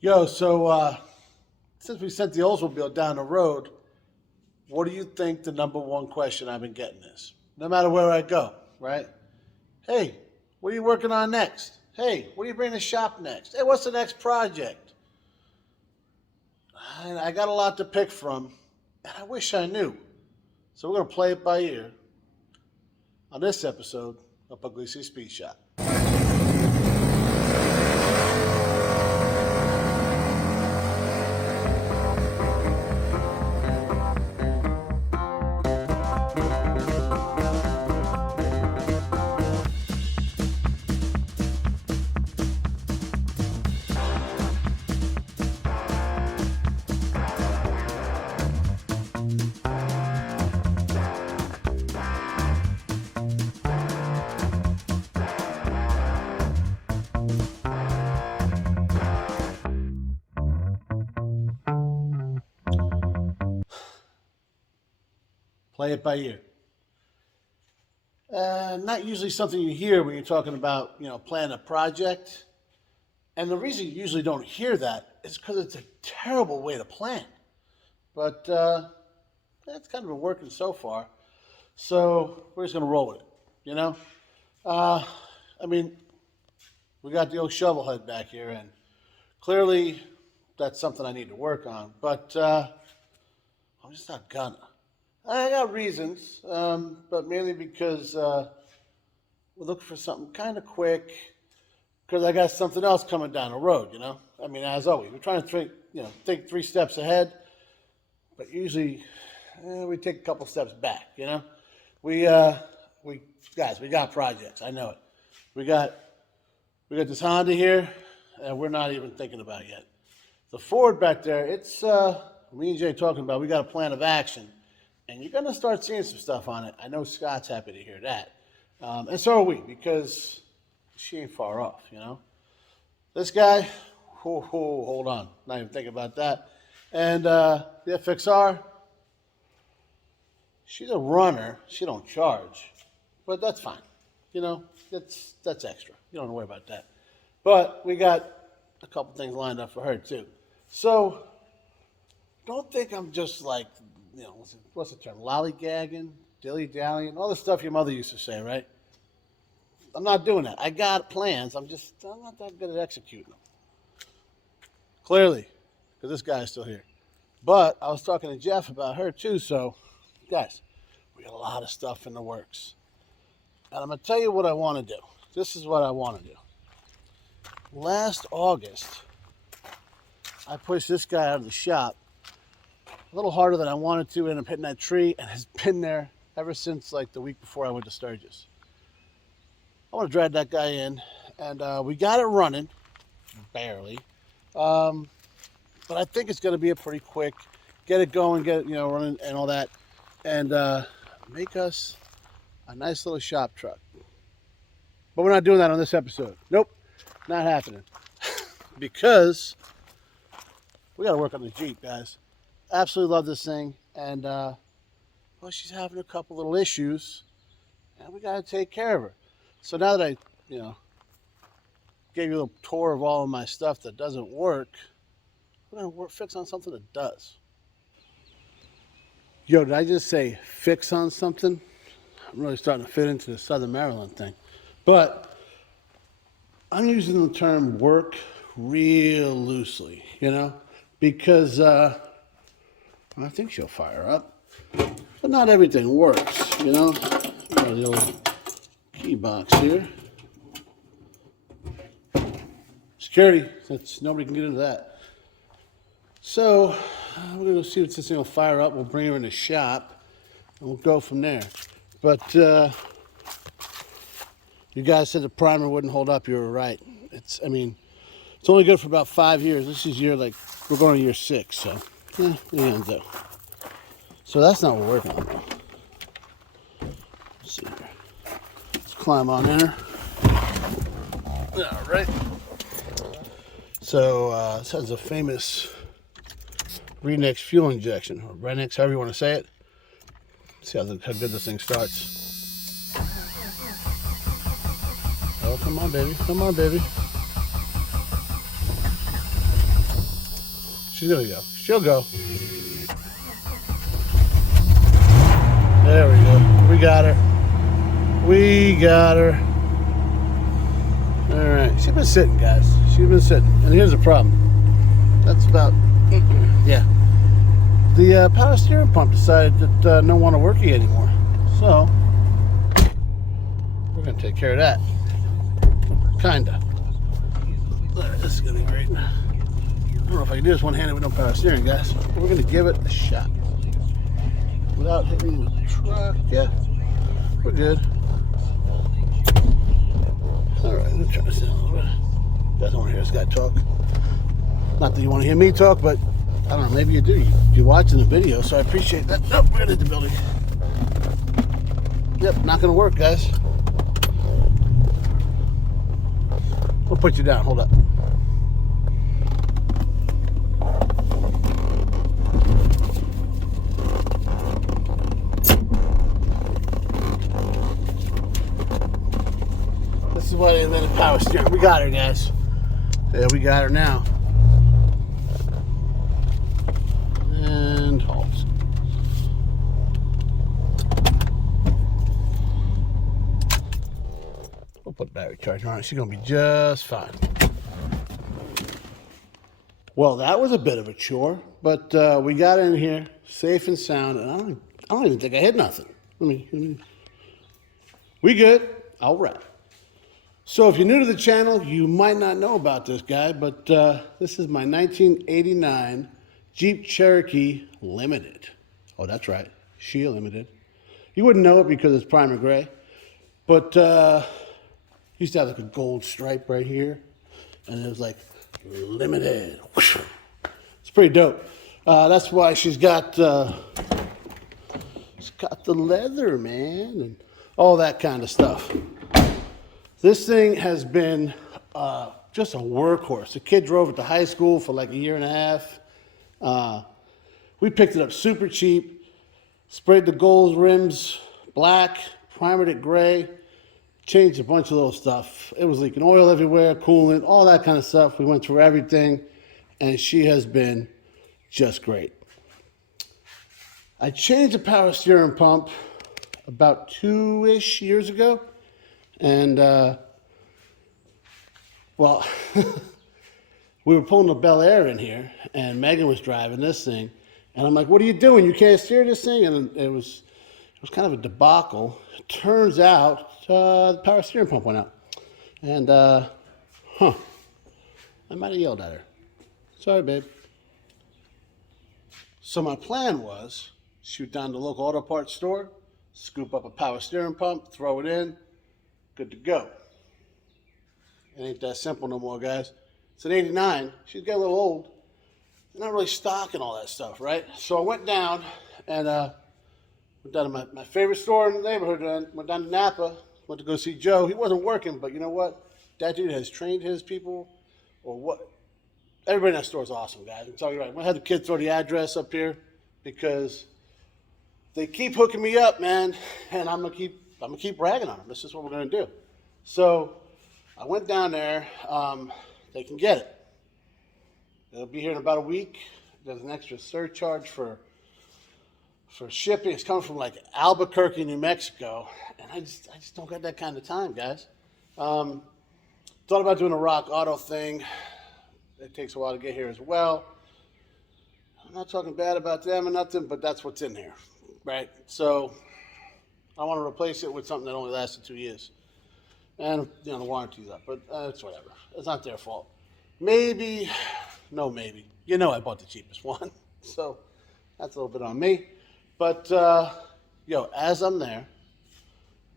Yo, so since we sent the Oldsmobile down the road, what do you think the number one question I've been getting is? No matter where I go, right? Hey, what are you working on next? Hey, what are you bringing to shop next? Hey, what's the next project? And I got a lot to pick from, and I wish I knew. So we're going to play it by ear on this episode of Pugliese Speed Shot. Play it by ear. Not usually something you hear when you're talking about, planning a project. And the reason you usually don't hear that is because it's a terrible way to plan. But that's kind of been working so far. So we're just going to roll with it, I mean, we got the old shovel head back here, and clearly that's something I need to work on. But I'm just not gonna. I got reasons, but mainly because we're looking for something kind of quick. Because I got something else coming down the road, I mean, as always, we're trying to think 3 steps ahead, but usually we take a couple steps back. We got projects. I know it. We got this Honda here, and we're not even thinking about it yet. The Ford back there, it's me and Jay talking about. We got a plan of action. And you're going to start seeing some stuff on it. I know Scott's happy to hear that. And so are we, because she ain't far off, This guy, hold on. Not even thinking about that. And the FXR, she's a runner. She don't charge. But that's fine. That's extra. You don't have to worry about that. But we got a couple things lined up for her, too. So don't think I'm just like, what's the term? Lollygagging, dilly-dallying, all the stuff your mother used to say, right? I'm not doing that. I got plans. I'm not that good at executing them. Clearly, because this guy's still here. But I was talking to Jeff about her, too. So, guys, we got a lot of stuff in the works. And I'm going to tell you what I want to do. This is what I want to do. Last August, I pushed this guy out of the shop a little harder than I wanted to, end up hitting that tree, and has been there ever since like the week before I went to Sturgis. I want to drag that guy in, and we got it running, barely, but I think it's going to be a pretty quick, get it going, get it running and all that, and make us a nice little shop truck. But we're not doing that on this episode. Nope, not happening, because we got to work on the Jeep, guys. Absolutely love this thing, and she's having a couple little issues, and we got to take care of her. So now that I, gave you a little tour of all of my stuff that doesn't work, we're gonna fix on something that does. Yo, did I just say fix on something? I'm really starting to fit into the Southern Maryland thing, but I'm using the term work real loosely, because I think she'll fire up, but not everything works, the old key box here. Security, nobody can get into that. So we're gonna see if this thing will fire up. We'll bring her in the shop, and we'll go from there. But you guys said the primer wouldn't hold up. You were right. It's only good for about 5 years. This is we're going to year 6, so. Yeah, do. So that's not what we're working on. Let's see here. Let's climb on in her. All right. So this has a famous Renex fuel injection, or Renex, however you want to say it. See how good this thing starts. Oh, come on, baby. Come on, baby. She's gonna go. She'll go. There we go. We got her. We got her. All right. She's been sitting, guys. She's been sitting. And here's the problem. That's about, yeah. The power steering pump decided that no want to work anymore. So, we're going to take care of that. Kinda. This is going to be great. I don't know if I can do this one-handed with no power steering, guys. But we're going to give it a shot. Without hitting the truck. Yeah, we're good. Alright, I'm going to turn this down a little bit. You guys don't want to hear this guy talk. Not that you want to hear me talk, but I don't know, maybe you do. You're watching the video, so I appreciate that. Oh, we're going to hit the building. Yep, not going to work, guys. We'll put you down. Hold up. This is why they invented power steering. We got her, guys. Yeah, we got her now. And halt. We'll put battery charger on it. She's going to be just fine. Well, that was a bit of a chore, but we got in here safe and sound, and I don't even think I hit nothing. We good. All right. So if you're new to the channel, you might not know about this guy, but this is my 1989 Jeep Cherokee Limited. Oh, that's right. She Limited. You wouldn't know it because it's primer gray, but used to have like a gold stripe right here, and it was like limited. It's pretty dope. That's why she's got the leather, man, and all that kind of stuff. This thing has been just a workhorse. The kid drove it to high school for like a year and a half. We picked it up super cheap, sprayed the gold rims black, primered it gray, changed a bunch of little stuff. It was leaking oil everywhere, coolant, all that kind of stuff. We went through everything, and she has been just great. I changed the power steering pump about 2-ish years ago. And, well, we were pulling the Bel Air in here, and Megan was driving this thing. And I'm like, what are you doing? You can't steer this thing? And it was kind of a debacle. It turns out the power steering pump went out. And, I might have yelled at her. Sorry, babe. So my plan was shoot down to the local auto parts store, scoop up a power steering pump, throw it in, good to go. It ain't that simple no more, guys. It's an 89. She's getting a little old. They're not really stocking all that stuff, right? So I went down and went down to my favorite store in the neighborhood. Went down to Napa. Went to go see Joe. He wasn't working, but you know what? That dude has trained his people, or what? Everybody in that store is awesome, guys. I'm telling you right. I'm gonna have the kid throw the address up here because they keep hooking me up, man, and I'm gonna keep bragging on them. This is what we're gonna do. So I went down there. They can get it. It'll be here in about a week. There's an extra surcharge for shipping. It's coming from like Albuquerque, New Mexico, and I just don't got that kind of time, guys. Thought about doing a Rock Auto thing. It takes a while to get here as well. I'm not talking bad about them or nothing, but that's what's in here, right? So I want to replace it with something that only lasted 2 years. And, you know, the warranty's up, but it's whatever. It's not their fault. Maybe. You know I bought the cheapest one, so that's a little bit on me. But, as I'm there,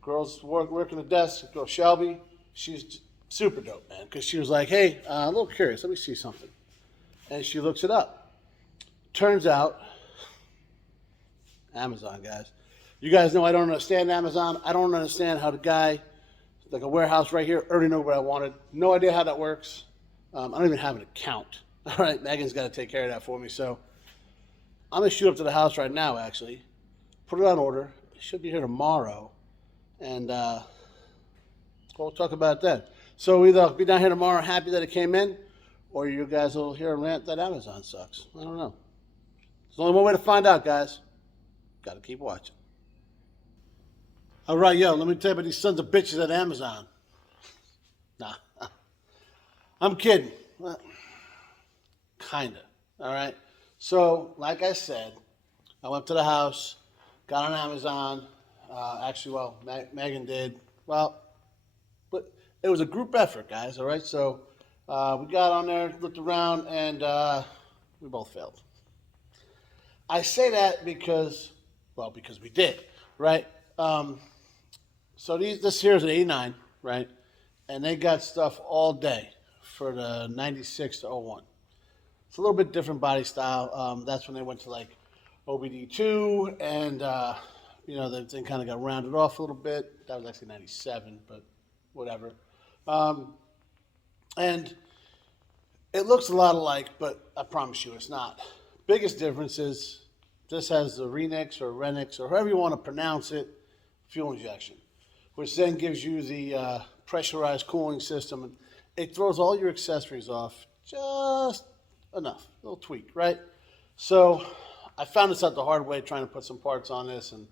girls working the desk, girl Shelby, she's super dope, man, because she was like, hey, a little curious, let me see something. And she looks it up. Turns out, Amazon, guys. You guys know I don't understand Amazon. I don't understand how the guy, like a warehouse right here, already know what I wanted. No idea how that works. I don't even have an account. All right, Megan's got to take care of that for me. So I'm going to shoot up to the house right now, actually. Put it on order. It should be here tomorrow. And we'll talk about that. So either I'll be down here tomorrow happy that it came in, or you guys will hear a rant that Amazon sucks. I don't know. There's only one way to find out, guys. Got to keep watching. All right, yo, let me tell you about these sons of bitches at Amazon. Nah, I'm kidding. Well, kinda. All right. So, like I said, I went to the house, got on Amazon. Actually, well, Megan did. Well, but it was a group effort, guys. All right. So we got on there, looked around, and we both failed. I say that because we did, right? So this here is an 89, right? And they got stuff all day for the 96 to 01. It's a little bit different body style. That's when they went to like OBD2 and, the thing kind of got rounded off a little bit. That was actually 97, but whatever. And it looks a lot alike, but I promise you it's not. Biggest difference is this has the Renix or Renix or however you want to pronounce it, fuel injection, which then gives you the pressurized cooling system. And it throws all your accessories off just enough, a little tweak, right? So I found this out the hard way trying to put some parts on this, and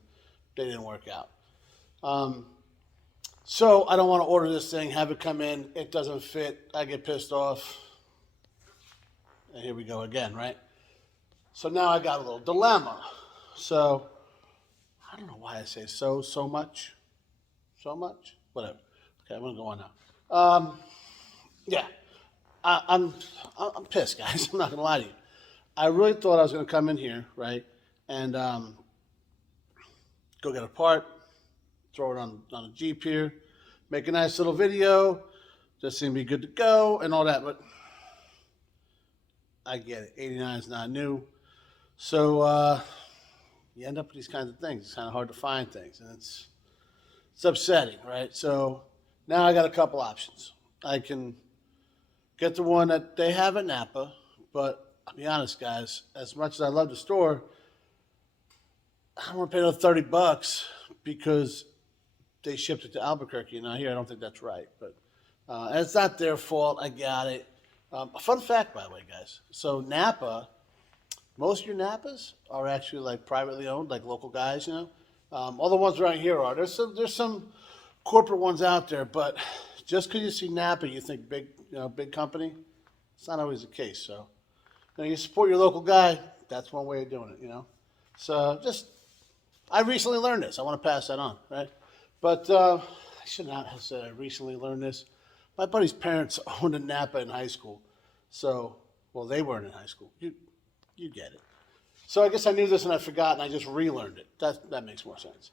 they didn't work out. So I don't want to order this thing, have it come in, it doesn't fit, I get pissed off, and here we go again, right? So now I got a little dilemma. So I don't know why I say so much, whatever. Okay, I'm gonna go on now. Yeah, I'm pissed, guys. I'm not gonna lie to you. I really thought I was gonna come in here, right, and go get a part, throw it on a Jeep here, make a nice little video, just seem to be good to go and all that. But I get it. 89 is not new, so you end up with these kinds of things. It's kind of hard to find things, and it's upsetting, right? So now I got a couple options. I can get the one that they have at Napa, but I'll be honest, guys, as much as I love the store, I don't want to pay another $30 because they shipped it to Albuquerque. Now here, I don't think that's right, but it's not their fault. I got it. A fun fact, by the way, guys. So Napa, most of your Napas are actually like privately owned, like local guys, you know. All the ones around here are. There's some corporate ones out there, but just because you see Napa, you think big company. It's not always the case. So you support your local guy. That's one way of doing it, you know. So I recently learned this. I want to pass that on, right? But I should not have said I recently learned this. My buddy's parents owned a Napa in high school. So, well, they weren't in high school. You get it. So I guess I knew this and I forgot and I just relearned it. That makes more sense.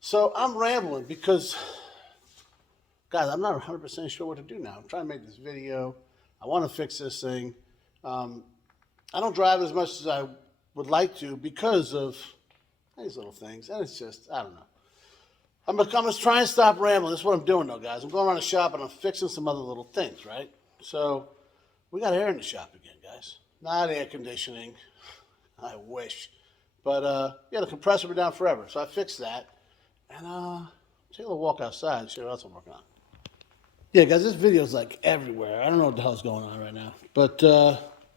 So I'm rambling because, guys, I'm not 100% sure what to do now. I'm trying to make this video. I want to fix this thing. I don't drive as much as I would like to because of these little things. And it's just, I don't know. I'm just trying to stop rambling. This is what I'm doing, though, guys. I'm going around the shop and I'm fixing some other little things, right? So we got air in the shop again, guys. Not air conditioning. I wish. But, yeah, the compressor been down forever. So I fixed that. And take a little walk outside and see what else I'm working on. Yeah, guys, this video's like everywhere. I don't know what the hell's going on right now. But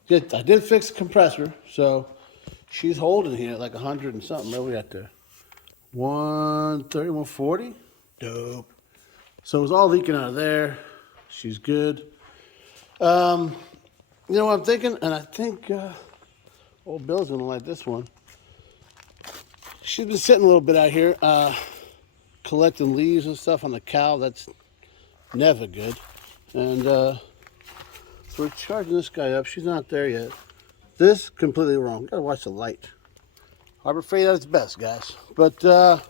yeah, I did fix the compressor. So she's holding here at like 100 and something. Where are we at there? 130, 140? Dope. So it was all leaking out of there. She's good. You know what I'm thinking? And I think old Bill's going to like this one. She's been sitting a little bit out here collecting leaves and stuff on the cow. That's never good. And so we're charging this guy up. She's not there yet. This completely wrong. Got to watch the light. Harbor Freight at its best, guys. But, so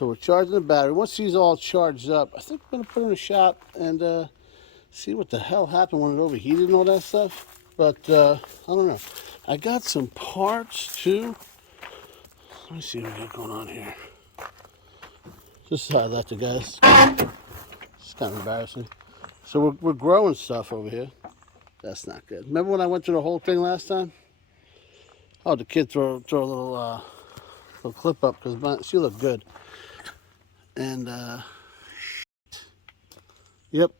we're charging the battery. Once she's all charged up, I think we're going to put her in the shop and see what the hell happened when it overheated and all that stuff. But, I don't know. I got some parts, too. Let me see what we got going on here. Just how that, the guys. It's kind of embarrassing. So we're growing stuff over here. That's not good. Remember when I went through the whole thing last time? Oh, the kid throw a little clip up because she looked good. And yep.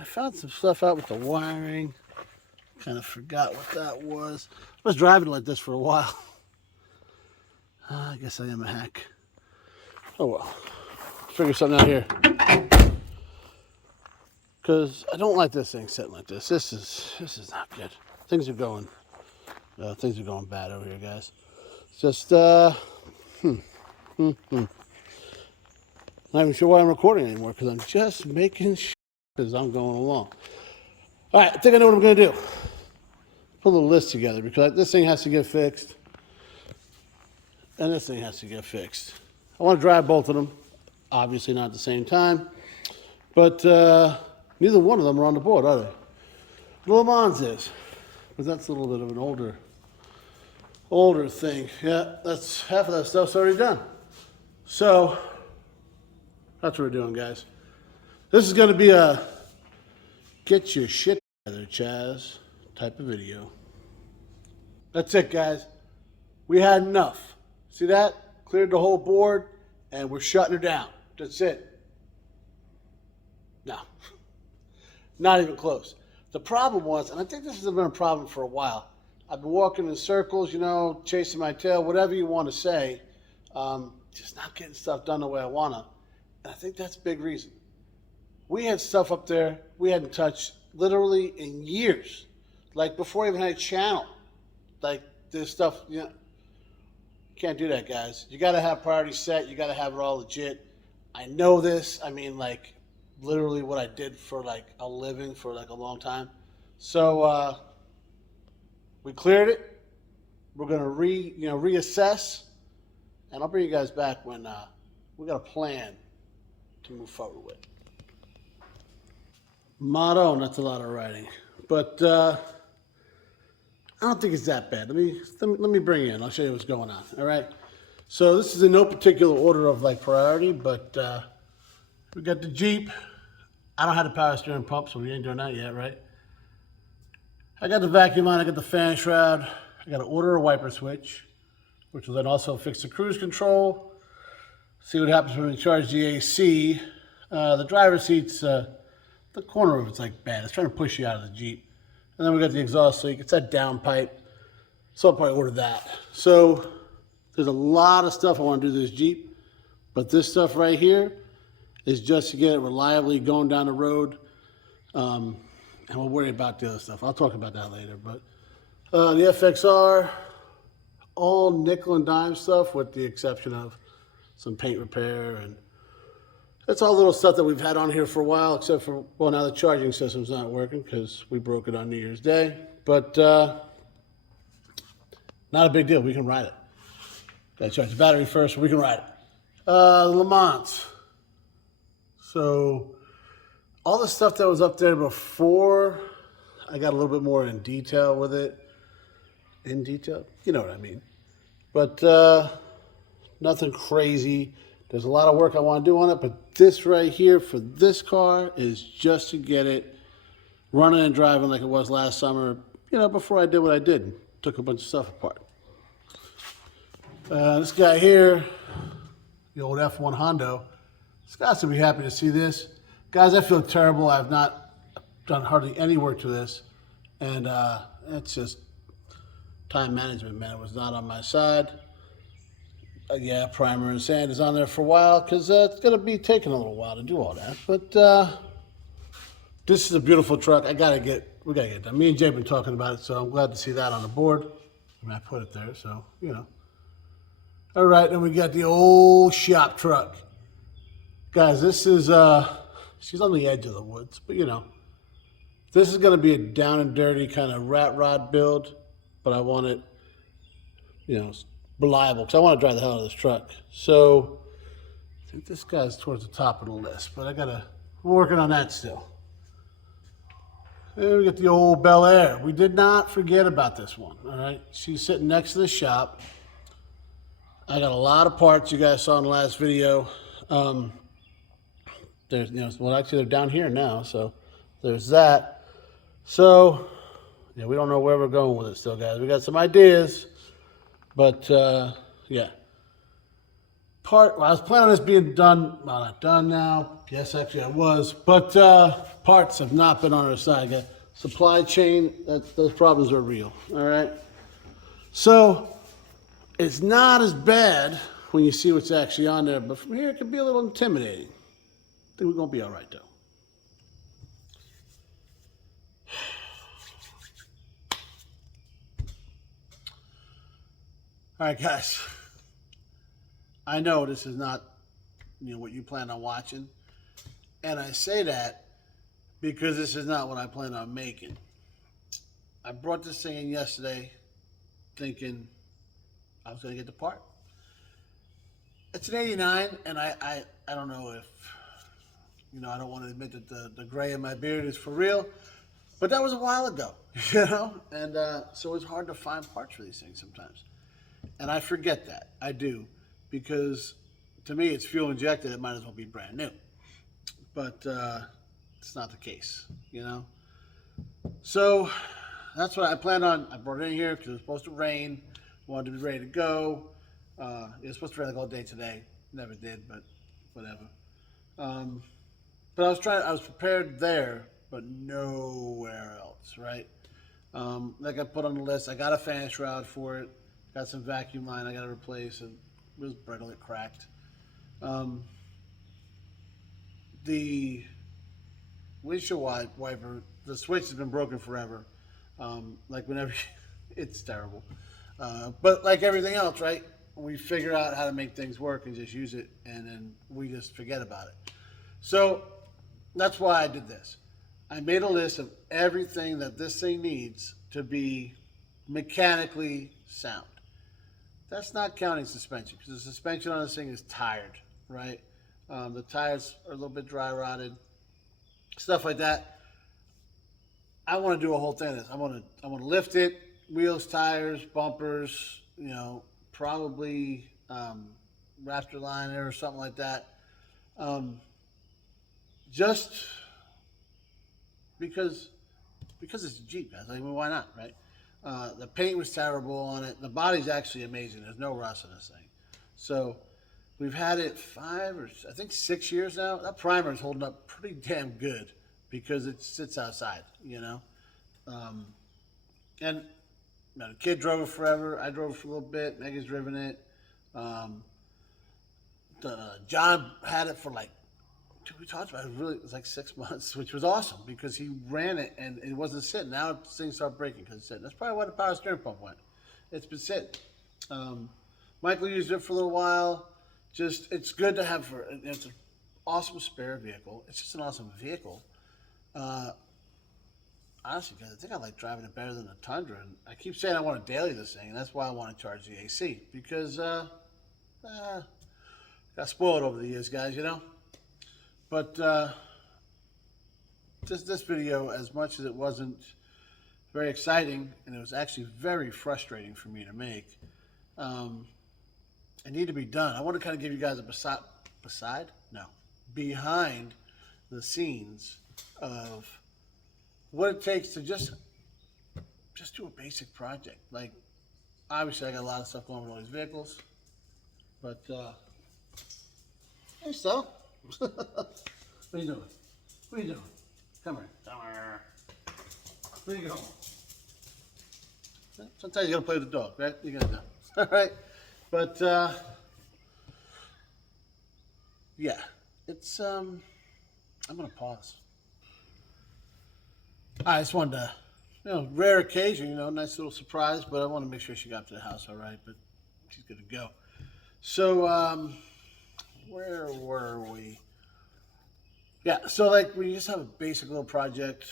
I found some stuff out with the wiring. Kind of forgot what that was. I was driving like this for a while. I guess I am a hack. Oh well. Figure something out here. Because I don't like this thing sitting like this. This is not good. Things are going bad over here, guys. It's just Not even sure why I'm recording anymore, because I'm just making sure as I'm going along. All right, I think I know what I'm going to do. Put a little list together, because this thing has to get fixed, and this thing has to get fixed. I want to drive both of them, obviously not at the same time, but neither one of them are on the board, are they? The Le Mans is, but that's a little bit of an older thing. Yeah, that's half of that stuff's already done. So that's what we're doing, guys. This is going to be a get your shit together, Chaz type of video. That's it, guys. We had enough. See that? Cleared the whole board, and we're shutting her down. That's it. No. Not even close. The problem was, and I think this has been a problem for a while, I've been walking in circles, chasing my tail, whatever you want to say, just not getting stuff done the way I want to. And I think that's a big reason. We had stuff up there we hadn't touched literally in years. Like before I even had a channel. Like this stuff, can't do that, guys. You got to have priorities set. You got to have it all legit. I know this. I mean, like, literally what I did for like a living for like a long time. So we cleared it. We're gonna reassess, and I'll bring you guys back when we got a plan to move forward with. Motto, and that's a lot of writing, but I don't think it's that bad. Let me bring you in. I'll show you what's going on. All right. So this is in no particular order of like priority, but we got the Jeep. I don't have the power steering pump, so we ain't doing that yet, right? I got the vacuum on, I got the fan shroud, I got to order a wiper switch, which will then also fix the cruise control. See what happens when we charge the AC. The driver's seat's, the corner of it's like bad. It's trying to push you out of the Jeep. And then we got the exhaust leak. It's that downpipe. So I'll probably order that. So there's a lot of stuff I want to do to this Jeep, but this stuff right here is just to get it reliably going down the road. And we'll worry about the other stuff. I'll talk about that later. But the FXR, all nickel and dime stuff with the exception of some paint repair. And it's all little stuff that we've had on here for a while, except for, well, now the charging system's not working because we broke it on New Year's Day. But not a big deal. We can ride it. Got to charge the battery first, but we can ride it. Le Mans. So all the stuff that was up there before, I got a little bit more in detail with it. In detail? You know what I mean. But nothing crazy. There's a lot of work I want to do on it, but this right here for this car is just to get it running and driving like it was last summer, before I did what I did. Took a bunch of stuff apart. This guy here, the old F1 Hondo, this guy's going to be happy to see this. Guys, I feel terrible. I've not done hardly any work to this. And it's just time management, man. It was not on my side. Yeah, primer and sand is on there for a while because it's going to be taking a little while to do all that. But this is a beautiful truck. We got to get it done. Me and Jay have been talking about it, so I'm glad to see that on the board. I mean, I put it there, so, All right, then we got the old shop truck. Guys, this is... she's on the edge of the woods, but this is going to be a down and dirty kind of rat rod build, but I want it, reliable because I want to drive the hell out of this truck. So I think this guy's towards the top of the list, but we're working on that still. And we get the old Bel Air. We did not forget about this one, all right? She's sitting next to the shop. I got a lot of parts you guys saw in the last video. There's, actually they're down here now, so there's that. So, yeah, we don't know where we're going with it still, guys. We got some ideas, but, yeah. Well, I was planning on this being done, well, not done now. Yes, actually I was, but parts have not been on our side yet. Supply chain, those problems are real, all right? So it's not as bad when you see what's actually on there, but from here it can be a little intimidating. I think we're gonna be all right though. All right, guys. I know this is not, what you plan on watching, and I say that because this is not what I plan on making. I brought this thing in yesterday, thinking I was gonna get the part. It's an '89, and I don't know if I don't want to admit that the gray in my beard is for real, but that was a while ago, and so it's hard to find parts for these things sometimes. And I forget that. I do. Because to me, it's fuel injected. It might as well be brand new. But it's not the case, So that's what I planned on. I brought it in here because it was supposed to rain. Wanted to be ready to go. It was supposed to rain like all day today. Never did, but whatever. But I was prepared there, but nowhere else, right? Like I put on the list, I got a fan shroud for it. Got some vacuum line I got to replace, and it was brittle, it cracked. The windshield wiper, the switch has been broken forever. Like whenever, it's terrible. But like everything else, right? We figure out how to make things work and just use it, and then we just forget about it. So that's why I did this. I made a list of everything that this thing needs to be mechanically sound. That's not counting suspension, because the suspension on this thing is tired, right? The tires are a little bit dry rotted, stuff like that. I want to do a whole thing of this. I want to lift it, wheels, tires, bumpers, probably Raptor liner or something like that. Just because it's a Jeep, guys. Why not, right? The paint was terrible on it. The body's actually amazing. There's no rust in this thing. So we've had it 5 or I think 6 years now. That primer is holding up pretty damn good because it sits outside, And the kid drove it forever. I drove it for a little bit. Megan's driven it. John had it for we talked about it. It was like 6 months, which was awesome because he ran it and it wasn't sitting. Now things start breaking because it's sitting. That's probably why the power steering pump went. It's been sitting. Michael used it for a little while. It's good to have it's an awesome spare vehicle. It's just an awesome vehicle. Honestly, guys, I think I like driving it better than the Tundra. And I keep saying I want to daily this thing, and that's why I want to charge the AC because got spoiled over the years, guys. But this video, as much as it wasn't very exciting, and it was actually very frustrating for me to make, it needed to be done. I want to kind of give you guys a behind the scenes of what it takes to just do a basic project. Like, obviously, I got a lot of stuff going with all these vehicles, but hey, so. What are you doing? What are you doing? Come here. Come here. Where you going? Sometimes you gotta play with the dog, right? You gotta do. All right. But yeah, it's I'm gonna pause. I just wanted to, rare occasion, nice little surprise, but I want to make sure she got to the house all right. But she's good to go. So where were we? Yeah, so when you just have a basic little project,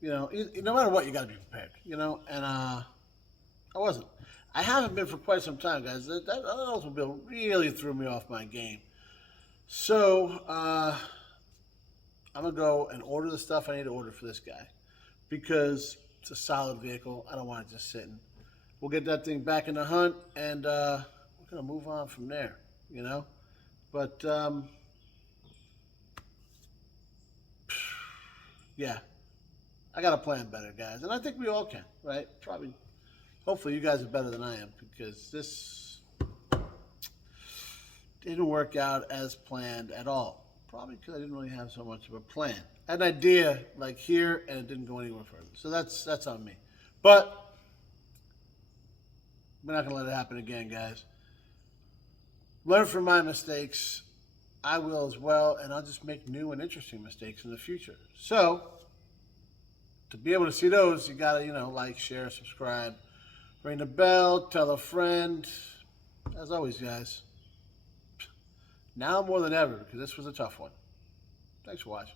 no matter what, you got to be prepared, and I wasn't. I haven't been for quite some time, guys. That automobile really threw me off my game. So I'm going to go and order the stuff I need to order for this guy because it's a solid vehicle. I don't want it just sitting. We'll get that thing back in the hunt, and we're going to move on from there, But yeah, I got to plan better, guys. And I think we all can, right? Hopefully you guys are better than I am because didn't work out as planned at all. Probably because I didn't really have so much of a plan. I had an idea like here, and it didn't go anywhere further. So that's on me. But we're not gonna let it happen again, guys. Learn from my mistakes. I will as well, and I'll just make new and interesting mistakes in the future. So to be able to see those, you gotta, like, share, subscribe, ring the bell, tell a friend. As always, guys, now more than ever, because this was a tough one. Thanks for watching.